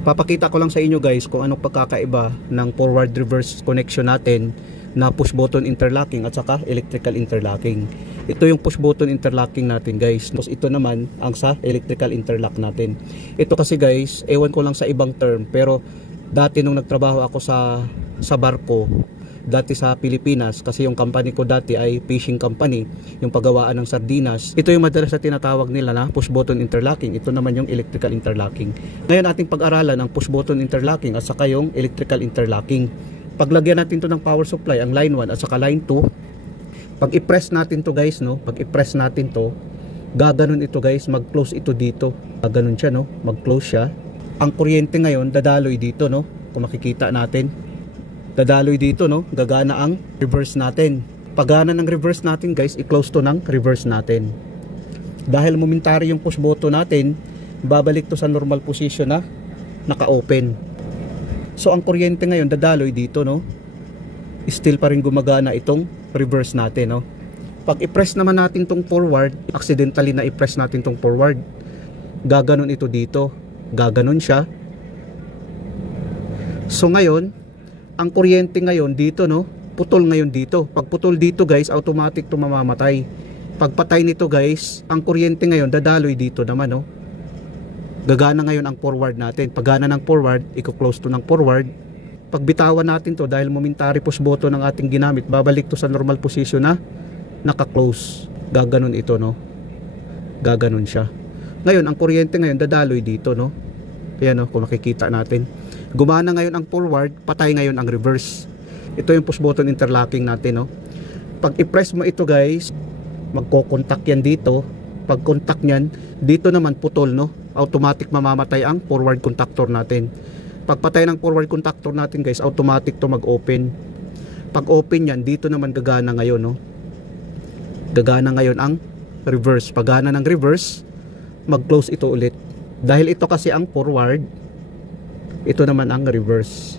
Papakita ko lang sa inyo guys kung anong pagkakaiba ng forward reverse connection natin na push button interlocking at saka electrical interlocking. Ito yung push button interlocking natin guys. Tapos ito naman ang sa electrical interlock natin. Ito kasi guys, ewan ko lang sa ibang term, pero dati nung nagtrabaho ako sa barko, dati sa Pilipinas, kasi yung company ko dati ay fishing company, yung paggawaan ng sardinas, ito yung madalas na tinatawag nila na push button interlocking. Ito naman yung electrical interlocking. Ngayon ating pag-aralan ang push button interlocking at saka yung electrical interlocking. Paglagyan natin to ng power supply, ang line 1 at saka line 2, pag i-press natin to guys, no, pag i-press natin to, gaganon ito guys, mag-close ito dito, gaganon siya, no, mag-close siya. Ang kuryente ngayon dadaloy dito, no, kung makikita natin, dadaloy dito, no, gagana ang reverse natin. Pagana ng reverse natin guys, i-close to ng reverse natin. Dahil momentary yung push button natin, babalik to sa normal position na naka-open. So ang kuryente ngayon dadaloy dito, no, still pa rin gumagana itong reverse natin, no. Pag i-press naman natin tong forward, accidentally na i-press natin tong forward, gaganon ito dito, gaganon siya. So ngayon ang kuryente ngayon dito, no, putol ngayon dito. Pag putol dito guys, automatic to mamamatay. Pag patay nito guys, ang kuryente ngayon dadaloy dito naman, no. Gagana ngayon ang forward natin. Pagana ng forward, i-close to ng forward. Pag bitawan natin to, dahil momentary push button ng ating ginamit, babalik to sa normal position na naka-close. Gaganon ito, no. Gaganon siya. Ngayon, ang kuryente ngayon dadaloy dito, no. Ayan, no, kung makikita natin. Gumana ngayon ang forward, patay ngayon ang reverse. Ito yung push button interlocking natin, no. Pag i-press mo ito guys, magko-contact yan dito. Pag contact niyan, dito naman putol, no. Automatic mamamatay ang forward contactor natin. Pag patay ng forward contactor natin guys, automatic to mag-open. Pag open yan, dito naman gagana ngayon, no. Gagana ngayon ang reverse. Pagana ng reverse, mag-close ito ulit. Dahil ito kasi ang forward, ito naman ang reverse.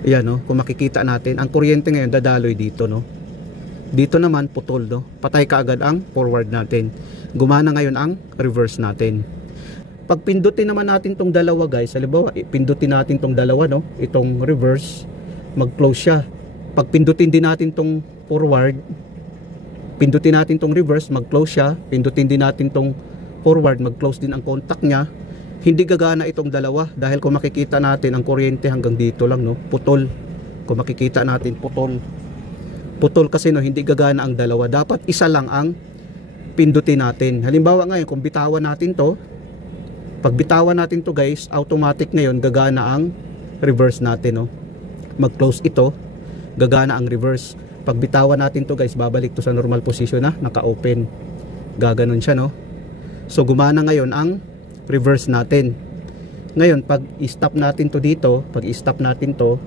Ayan, no, kung makikita natin, ang kuryente ngayon dadaloy dito, no. Dito naman putol, no. Patay kaagad ang forward natin. Gumana ngayon ang reverse natin. Pag pindutin naman natin tong dalawa guys, halimbawa pindutin natin tong dalawa, no, itong reverse, mag-close siya. Pag pindutin din natin tong forward, pindutin natin tong reverse, mag-close siya. Pindutin din natin tong forward, mag-close din ang contact niya. Hindi gagana itong dalawa dahil kung makikita natin ang kuryente hanggang dito lang, no, putol. Kung makikita natin putol. Putol kasi, no, hindi gagana ang dalawa. Dapat isa lang ang pindutin natin. Halimbawa ngayon kung bitawan natin to, pag bitawan natin to guys, automatic ngayon gagana ang reverse natin, no. Mag-close ito, gagana ang reverse. Pag bitawan natin to guys, babalik to sa normal position na naka-open. Gaganon siya, no. So gumana ngayon ang reverse natin. Ngayon pag i-stop natin to dito, pag i-stop natin to,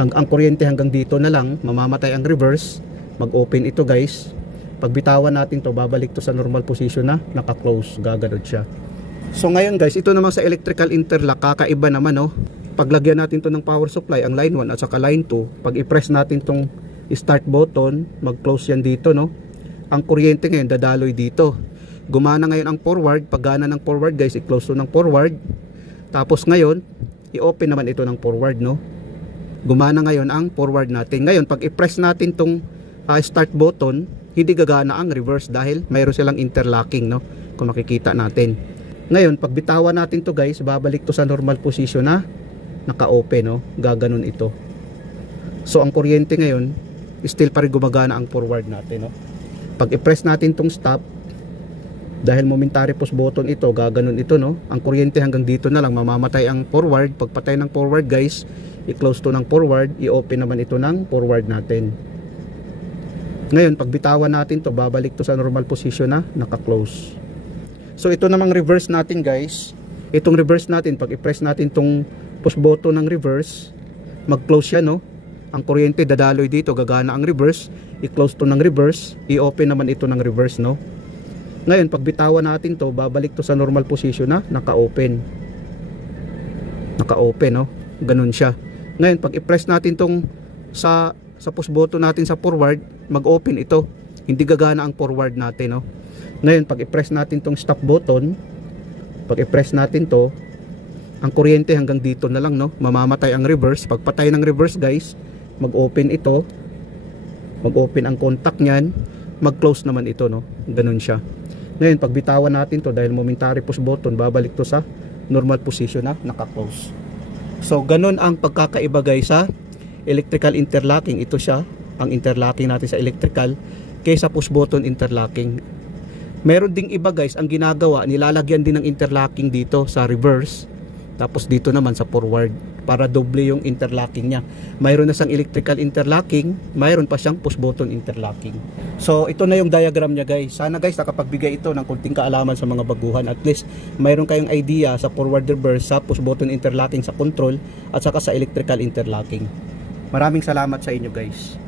ang kuryente hanggang dito na lang, mamamatay ang reverse, mag-open ito guys. Pag bitawan natin to, babalik to sa normal position na naka-close, gaganon siya. So ngayon guys, ito naman sa electrical interlock, kakaiba naman, no. Paglagyan natin to ng power supply, ang line 1 at saka line 2, pag i-press natin tong start button, mag-close yan dito, no. Ang kuryente ngayon dadaloy dito. Gumana ngayon ang forward. Paggana ng forward guys, i-close to ng forward. Tapos ngayon, i-open naman ito ng forward, no. Gumana ngayon ang forward natin. Ngayon, pag i-press natin tong start button, hindi gagana ang reverse dahil mayroon silang interlocking, no. Kung makikita natin. Ngayon, pag bitawan natin to guys, babalik to sa normal position na naka-open, no. Gaganon ito. So, ang kuryente ngayon, still pa rin gumagana ang forward natin, no. Pag i-press natin tong stop, dahil momentary push button ito, gaganon ito, no. Ang kuryente hanggang dito na lang, mamamatay ang forward. Pag patay ng forward guys, i-close to ng forward, i-open naman ito ng forward natin. Ngayon, pag bitawan natin to, babalik to sa normal position na naka-close. So ito namang reverse natin guys. Itong reverse natin, pag i-press natin tong push button ng reverse, mag-close siya, no. Ang kuryente dadaloy dito, gagana ang reverse, i-close to ng reverse, i-open naman ito ng reverse, no. Ngayon, pag bitawan natin to, babalik to sa normal position na naka-open. Naka-open, no. Ganun siya. Ngayon, pag i-press natin tong sa push button natin sa forward, mag-open ito. Hindi gagana ang forward natin, no. Ngayon, pag i-press natin tong stop button, pag i-press natin to, Ang kuryente hanggang dito na lang, no? Mamamatay ang reverse. Pag patay ng reverse guys, mag-open ito. Mag-open ang contact niyan. Mag-close naman ito, no? Ganun siya. Ngayon, pag bitawan natin to dahil momentary push button, babalik to sa normal position na naka-close. So, ganun ang pagkakaiba guys sa electrical interlocking. Ito siya, ang interlocking natin sa electrical kaysa push button interlocking. Meron ding iba guys, ang ginagawa, nilalagyan din ng interlocking dito sa reverse. Tapos dito naman sa forward para doble yung interlocking niya. Mayroon na siyang electrical interlocking, mayroon pa siyang push button interlocking. So ito na yung diagram niya guys. Sana guys nakapagbigay ito ng konting kaalaman sa mga baguhan. At least mayroon kayong idea sa forward reverse, sa push button interlocking sa control at saka sa electrical interlocking. Maraming salamat sa inyo guys.